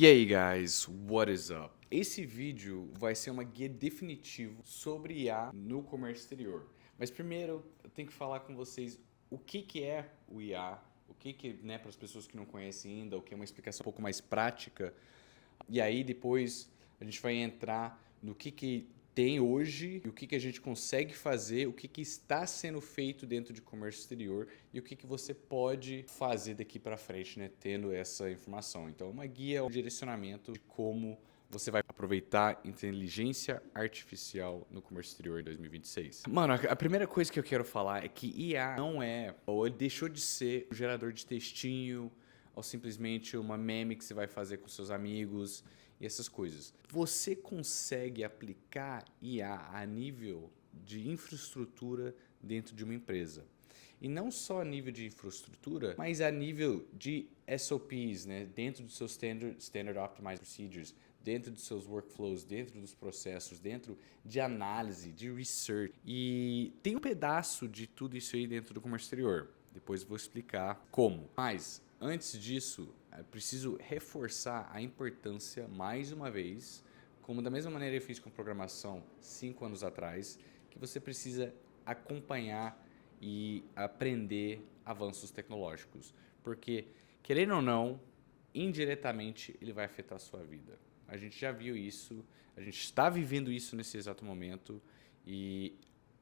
E aí, guys, what is up? Esse vídeo vai ser uma guia definitiva sobre IA no comércio exterior. Mas primeiro, eu tenho que falar com vocês o que é o IA, né, para as pessoas que não conhecem ainda, o que é uma explicação um pouco mais prática. E aí depois a gente vai entrar no que tem hoje e o que a gente consegue fazer, o que está sendo feito dentro de comércio exterior e o que você pode fazer daqui para frente, né, tendo essa informação. Então, uma guia, um direcionamento de como você vai aproveitar inteligência artificial no comércio exterior em 2026. Mano, a primeira coisa que eu quero falar é que IA não é, ou ele deixou de ser um gerador de textinho, ou simplesmente uma meme que você vai fazer com seus amigos e essas coisas. Você consegue aplicar IA a nível de infraestrutura dentro de uma empresa. E não só a nível de infraestrutura, mas a nível de SOPs, né? Dentro dos seus Standard Optimized Procedures, dentro dos seus workflows, dentro dos processos, dentro de análise, de research. E tem um pedaço de tudo isso aí dentro do comércio exterior. Depois eu vou explicar como. Mas, antes disso, eu preciso reforçar a importância, mais uma vez, como da mesma maneira eu fiz com programação 5 anos atrás, que você precisa acompanhar e aprender avanços tecnológicos. Porque, querendo ou não, indiretamente ele vai afetar a sua vida. A gente já viu isso, a gente está vivendo isso nesse exato momento e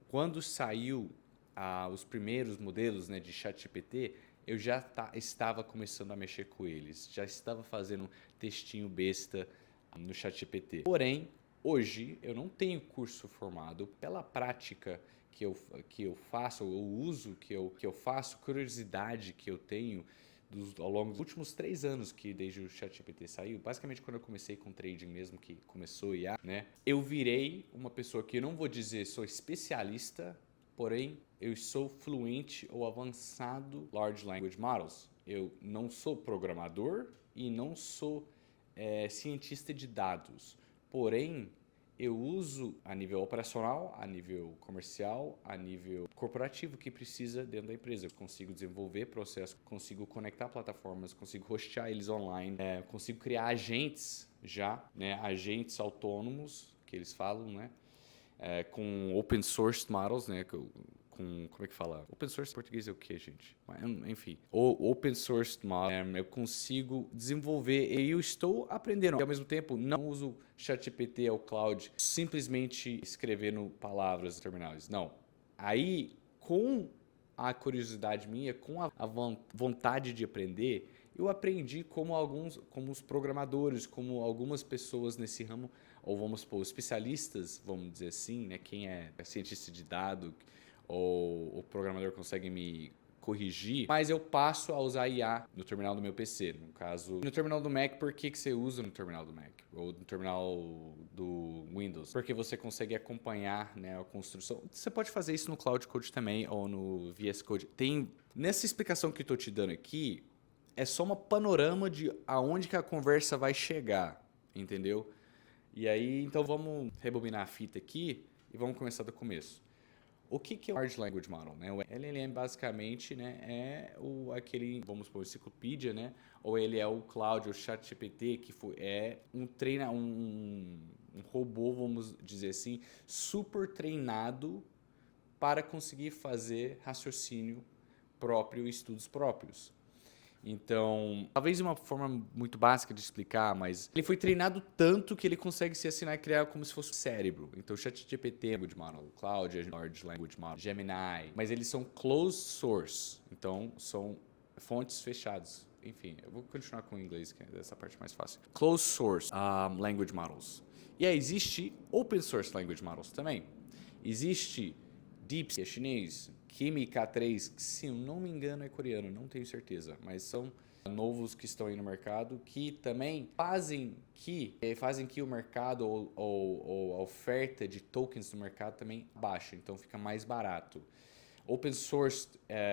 quando saiu os primeiros modelos, né, de ChatGPT, eu já estava começando a mexer com eles, já estava fazendo textinho besta no ChatGPT. Porém, hoje eu não tenho curso formado pela prática que eu faço, o uso que eu faço, curiosidade que eu tenho ao longo dos últimos 3 anos que desde o ChatGPT saiu, basicamente quando eu comecei com trading mesmo, que começou IA, né? Eu virei uma pessoa que eu não vou dizer sou especialista, porém eu sou fluente ou avançado Large Language Models. Eu não sou programador e não sou cientista de dados, porém eu uso a nível operacional, a nível comercial, a nível corporativo que precisa dentro da empresa. Eu consigo desenvolver processos, consigo conectar plataformas, consigo hostear eles online, consigo criar agentes já, né, agentes autônomos, que eles falam, né, com open source models, né, como é que fala? Open source em português é o que, gente? Enfim, o open source model, eu consigo desenvolver e eu estou aprendendo. E ao mesmo tempo, não uso ChatGPT ou Cloud simplesmente escrevendo palavras em terminais. Não. Aí, com a curiosidade minha, com a vontade de aprender, eu aprendi como os programadores, como algumas pessoas nesse ramo, ou vamos supor, especialistas, vamos dizer assim, né? Quem é cientista de dados, ou o programador consegue me corrigir, mas eu passo a usar IA no terminal do meu PC. No caso, no terminal do Mac, por que você usa no terminal do Mac? Ou no terminal do Windows? Porque você consegue acompanhar, né, a construção. Você pode fazer isso no Cloud Code também, ou no VS Code. Nessa explicação que eu estou te dando aqui, é só uma panorama de aonde que a conversa vai chegar, entendeu? E aí, então vamos rebobinar a fita aqui e vamos começar do começo. O que é o Large Language Model? Né? O LLM basicamente, né, aquele, vamos supor, enciclopédia, né? Ou ele é o Cloud, o ChatGPT, que é um robô, vamos dizer assim, super treinado para conseguir fazer raciocínio próprio e estudos próprios. Então, talvez uma forma muito básica de explicar, mas ele foi treinado tanto que ele consegue se assinar e criar como se fosse um cérebro. Então, o ChatGPT, Language Model, Cloud, Large Language Model, Gemini, mas eles são closed source, então são fontes fechadas. Enfim, eu vou continuar com o inglês, que é essa parte mais fácil. Closed source language models. E aí existe open source language models também. Existe DeepSeek, que é chinês, Kimi K3, que se eu não me engano é coreano, não tenho certeza, mas são novos que estão aí no mercado que também fazem que o mercado ou a oferta de tokens no mercado também baixe, então fica mais barato. Open source,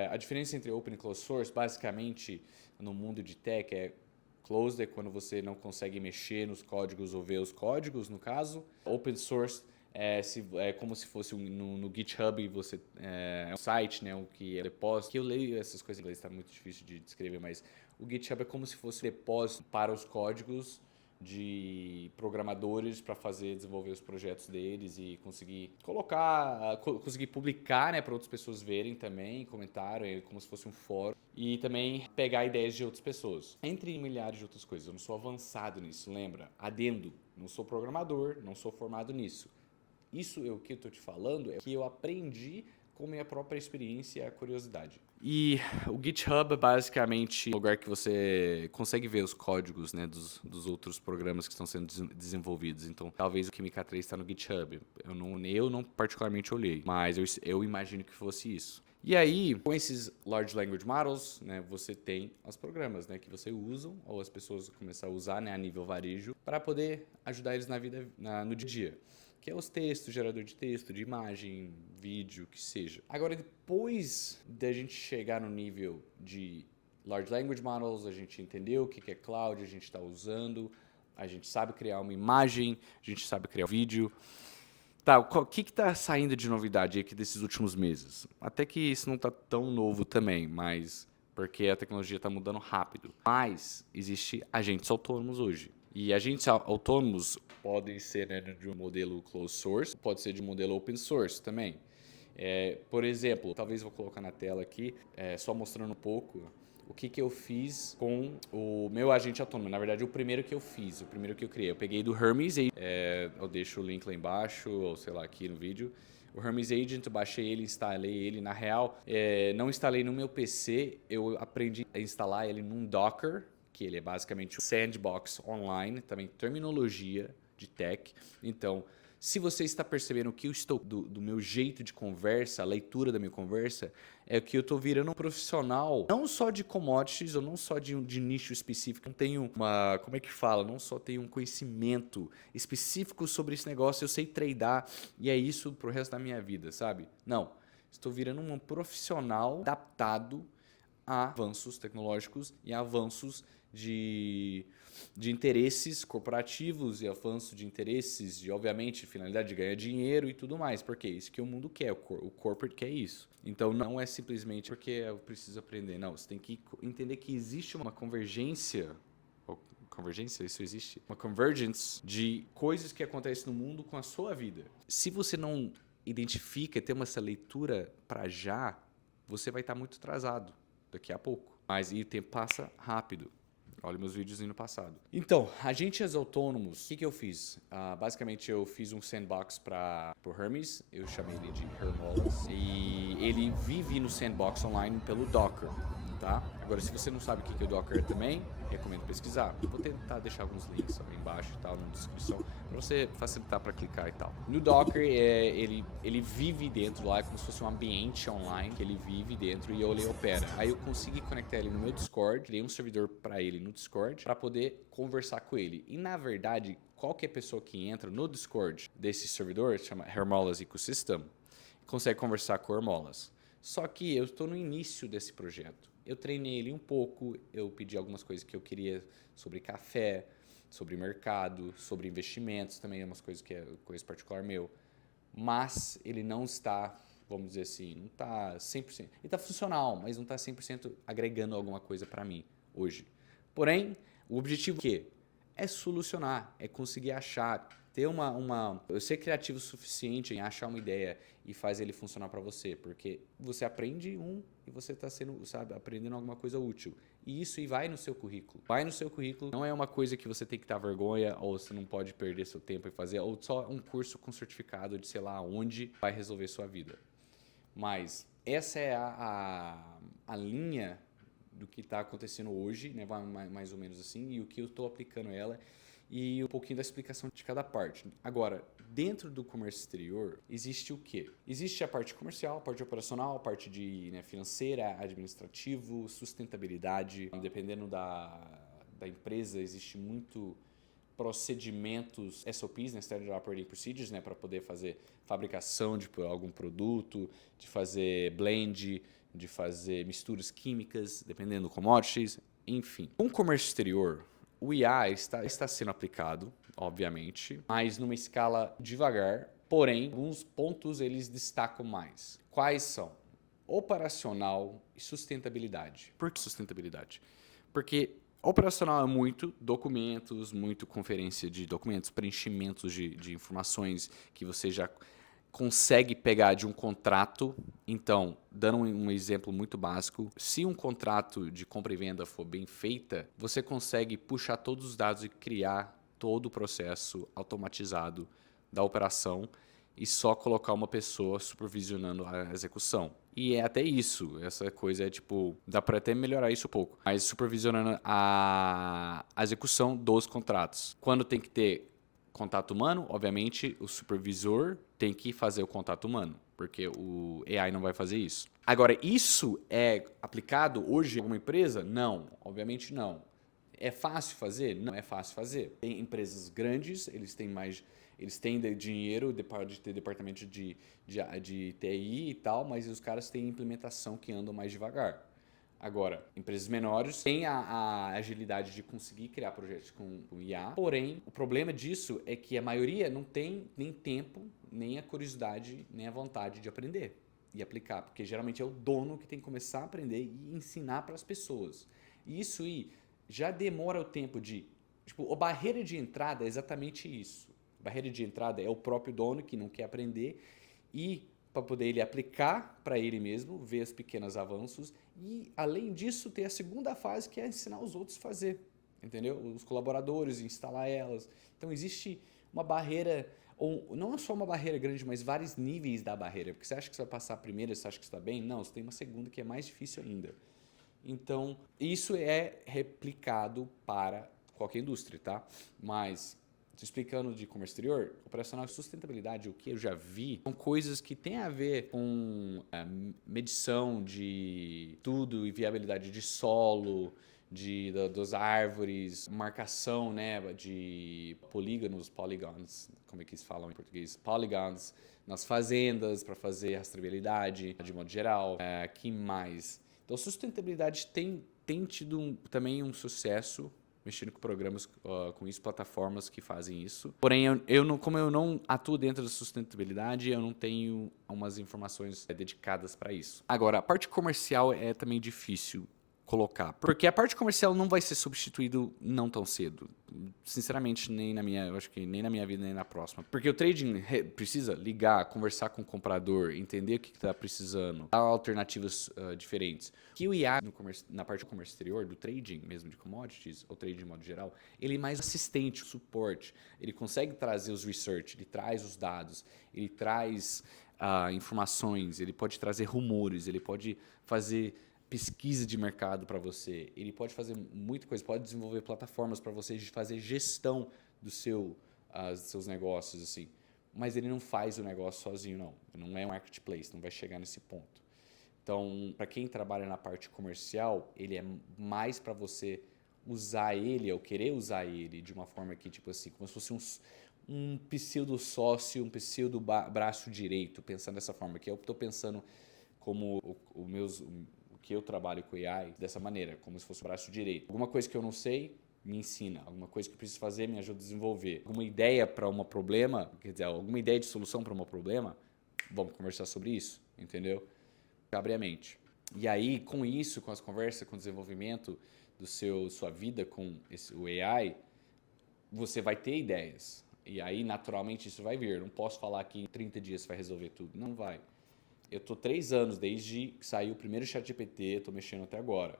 a diferença entre open e closed source, basicamente no mundo de tech closed é quando você não consegue mexer nos códigos ou ver os códigos, no caso. Open source é como se fosse no GitHub, você é um site, né, o que é depósito. Que eu leio essas coisas em inglês, está muito difícil de descrever, mas o GitHub é como se fosse um depósito para os códigos de programadores para desenvolver os projetos deles e conseguir colocar, conseguir publicar, né, para outras pessoas verem também, comentarem, como se fosse um fórum, e também pegar ideias de outras pessoas. Entre milhares de outras coisas, eu não sou avançado nisso, lembra? Adendo, não sou programador, não sou formado nisso. Isso o que eu estou te falando é que eu aprendi com minha própria experiência e curiosidade. E o GitHub é basicamente um lugar que você consegue ver os códigos, né, dos outros programas que estão sendo desenvolvidos. Então, talvez o Kimica 3 está no GitHub. Eu não particularmente olhei, mas eu imagino que fosse isso. E aí, com esses Large Language Models, né, você tem os programas, né, que você usa, ou as pessoas começam a usar, né, a nível varejo, para poder ajudar eles na vida, no dia a dia. Que é os textos, gerador de texto, de imagem, vídeo, que seja. Agora, depois da gente chegar no nível de Large Language Models, a gente entendeu o que é cloud, a gente está usando, a gente sabe criar uma imagem, a gente sabe criar um vídeo. Tá, o que está saindo de novidade aqui desses últimos meses? Até que isso não está tão novo também, mas porque a tecnologia está mudando rápido. Mas existe agentes autônomos hoje. E agentes autônomos podem ser, né, de um modelo closed source, pode ser de um modelo open source também. Por exemplo, talvez vou colocar na tela aqui, só mostrando um pouco o que eu fiz com o meu agente autônomo. Na verdade, o primeiro que eu fiz, o primeiro que eu criei. Eu peguei do Hermes Agent, eu deixo o link lá embaixo, ou sei lá, aqui no vídeo. O Hermes Agent, eu baixei ele, instalei ele. Na real, não instalei no meu PC, eu aprendi a instalar ele num Docker, que ele é basicamente um sandbox online, também terminologia de tech. Então, se você está percebendo que eu estou do meu jeito de conversa, a leitura da minha conversa, é que eu estou virando um profissional, não só de commodities, ou não só de nicho específico. Não tenho uma, como é que fala? Não só tenho um conhecimento específico sobre esse negócio, eu sei tradar e é isso pro resto da minha vida, sabe? Não, estou virando um profissional adaptado a avanços tecnológicos e avanços de interesses corporativos e avanço de interesses de, obviamente, finalidade de ganhar dinheiro e tudo mais, porque é isso que o mundo quer, o corporate quer isso. Então, não é simplesmente porque eu preciso aprender, não, você tem que entender que existe uma convergência, isso existe? Uma convergence de coisas que acontecem no mundo com a sua vida. Se você não identifica, tem essa leitura para já, você vai estar muito atrasado daqui a pouco. Mas e o tempo passa rápido. Olha meus vídeos no passado. Então, agentes autônomos, o que eu fiz? Basicamente, eu fiz um sandbox para o Hermes, eu chamei ele de Hermolas, e ele vive no sandbox online pelo Docker, tá? Agora, se você não sabe o que é o Docker também, recomendo pesquisar. Eu vou tentar deixar alguns links aí embaixo e tal, na descrição, para você facilitar para clicar e tal. No Docker, ele vive dentro lá, é como se fosse um ambiente online que ele vive dentro e ele opera. Aí eu consegui conectar ele no meu Discord, criei um servidor para ele no Discord, para poder conversar com ele. E na verdade, qualquer pessoa que entra no Discord desse servidor, chama Hermolas Ecosystem, consegue conversar com o Hermolas. Só que eu estou no início desse projeto. Eu treinei ele um pouco, eu pedi algumas coisas que eu queria sobre café, sobre mercado, sobre investimentos, também é umas coisas que é coisa particular meu. Mas ele não está, vamos dizer assim, não está 100%. Ele está funcional, mas não está 100% agregando alguma coisa para mim hoje. Porém, o objetivo é o quê? É solucionar, é conseguir achar, ter eu ser criativo o suficiente em achar uma ideia e faz ele funcionar para você, porque você aprende e você está sendo, sabe, aprendendo alguma coisa útil. E isso vai no seu currículo. Vai no seu currículo, não é uma coisa que você tem que dar vergonha ou você não pode perder seu tempo e fazer, ou só um curso com certificado de sei lá onde vai resolver sua vida. Mas essa é a linha do que está acontecendo hoje, né, mais ou menos assim, e o que eu estou aplicando ela e um pouquinho da explicação de cada parte. Agora, dentro do comércio exterior, existe o quê? Existe a parte comercial, a parte operacional, a parte de, né, financeira, administrativo, sustentabilidade. Dependendo da empresa, existe muito procedimentos SOPs, né, Standard Operating Procedures, né, para poder fazer fabricação de algum produto, de fazer blend, de fazer misturas químicas, dependendo do commodities, enfim. Com o comércio exterior, o IA está sendo aplicado, obviamente, mas numa escala devagar, porém, alguns pontos eles destacam mais. Quais são? Operacional e sustentabilidade. Por que sustentabilidade? Porque Operacional é muito documentos, muito conferência de documentos, preenchimentos de informações que você já consegue pegar de um contrato. Então, dando um exemplo muito básico, se um contrato de compra e venda for bem feita, você consegue puxar todos os dados e criar todo o processo automatizado da operação e só colocar uma pessoa supervisionando a execução. E é até isso, essa coisa é tipo, dá para até melhorar isso um pouco, mas supervisionando a execução dos contratos. Quando tem que ter contato humano, obviamente o supervisor tem que fazer o contato humano, porque o AI não vai fazer isso. Agora, isso é aplicado hoje em alguma empresa? Não, obviamente não. É fácil fazer? Não é fácil fazer. Tem empresas grandes, eles têm dinheiro, pode ter departamento de TI e tal, mas os caras têm implementação que andam mais devagar. Agora, empresas menores têm a agilidade de conseguir criar projetos com IA, porém, o problema disso é que a maioria não tem nem tempo, nem a curiosidade, nem a vontade de aprender e aplicar, porque geralmente é o dono que tem que começar a aprender e ensinar para as pessoas. E isso aí já demora o tempo de... Tipo, a barreira de entrada é exatamente isso. A barreira de entrada é o próprio dono que não quer aprender e para poder ele aplicar para ele mesmo, ver os pequenos avanços e, além disso, ter a segunda fase que é ensinar os outros a fazer, entendeu? Os colaboradores, instalar elas. Então, existe uma barreira, ou não é só uma barreira grande, mas vários níveis da barreira, porque você acha que você vai passar a primeira e você acha que está bem? Não, você tem uma segunda que é mais difícil ainda. Então, isso é replicado para qualquer indústria, tá? Mas... explicando de comércio exterior, operacional e sustentabilidade, o que eu já vi, são coisas que têm a ver com medição de tudo e viabilidade de solo, das árvores, marcação, né, de polygons, como é que eles falam em português? Polygons nas fazendas para fazer rastreabilidade, de modo geral. Que mais? Então, sustentabilidade tem tido também um sucesso mexendo com programas com isso, plataformas que fazem isso. Porém, como eu não atuo dentro da sustentabilidade, eu não tenho umas informações dedicadas para isso. Agora, a parte comercial é também difícil colocar, porque a parte comercial não vai ser substituído não tão cedo. Sinceramente, eu acho que nem na minha vida, nem na próxima. Porque o trading precisa ligar, conversar com o comprador, entender o que está precisando, dar alternativas diferentes. Que o IA, na parte do comércio exterior, do trading mesmo de commodities, ou trading de modo geral, ele é mais assistente, suporte. Ele consegue trazer os research, ele traz os dados, ele traz informações, ele pode trazer rumores, ele pode fazer pesquisa de mercado para você, ele pode fazer muita coisa, pode desenvolver plataformas para você fazer gestão dos seus negócios, assim. Mas ele não faz o negócio sozinho, não. Não é um marketplace, não vai chegar nesse ponto. Então, para quem trabalha na parte comercial, ele é mais para você usar ele, ou querer usar ele de uma forma que, tipo assim, como se fosse um pseudo sócio, um pseudo braço direito, pensando dessa forma, que eu estou pensando como o que eu trabalho com AI dessa maneira, como se fosse o braço direito. Alguma coisa que eu não sei, me ensina. Alguma coisa que eu preciso fazer, me ajuda a desenvolver. Alguma ideia para um problema, quer dizer, alguma ideia de solução para um problema, vamos conversar sobre isso, entendeu? Abre a mente. E aí, com isso, com as conversas, com o desenvolvimento sua vida com o AI, você vai ter ideias. E aí, naturalmente, isso vai vir. Não posso falar que em 30 dias você vai resolver tudo. Não vai. Eu tô 3 anos desde que saiu o primeiro ChatGPT, tô mexendo até agora.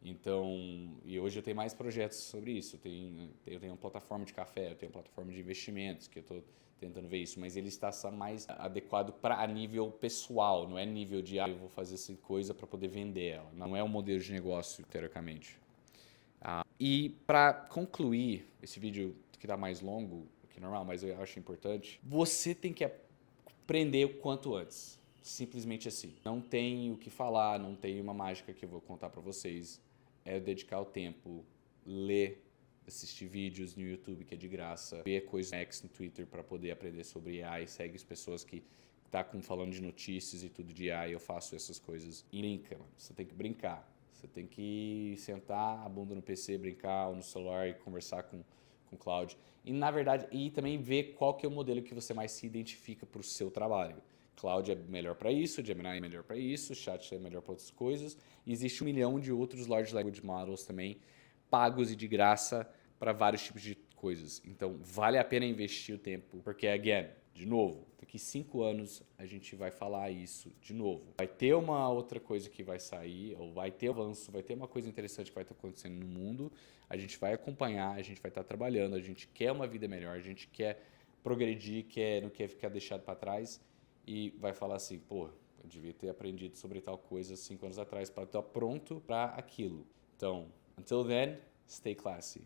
Então, e hoje eu tenho mais projetos sobre isso. Eu tenho uma plataforma de café, eu tenho uma plataforma de investimentos, que eu tô tentando ver isso, mas ele está mais adequado a nível pessoal, não é nível de eu vou fazer essa coisa para poder vender ela. Não é um modelo de negócio, teoricamente. E para concluir esse vídeo que está mais longo que normal, mas eu acho importante, você tem que aprender o quanto antes. Simplesmente assim. Não tem o que falar, não tem uma mágica que eu vou contar para vocês. É dedicar o tempo, ler, assistir vídeos no YouTube que é de graça, ver coisas no X, no Twitter para poder aprender sobre AI, segue as pessoas que tá falando de notícias e tudo de AI, eu faço essas coisas. E brinca, mano. Você tem que brincar. Você tem que sentar a bunda no PC, brincar ou no celular e conversar com o Cloud. E na verdade, e também ver qual que é o modelo que você mais se identifica para o seu trabalho. Cloud é melhor para isso, Gemini é melhor para isso, Chat é melhor para outras coisas. E existe 1 milhão de outros Large Language Models também pagos e de graça para vários tipos de coisas. Então, vale a pena investir o tempo, porque, again, de novo, daqui 5 anos a gente vai falar isso de novo. Vai ter uma outra coisa que vai sair, ou vai ter avanço, vai ter uma coisa interessante que vai estar acontecendo no mundo. A gente vai acompanhar, a gente vai estar trabalhando, a gente quer uma vida melhor, a gente quer progredir, não quer ficar deixado para trás e vai falar assim, pô, eu devia ter aprendido sobre tal coisa 5 anos atrás para estar pronto para aquilo. Então, until then, stay classy.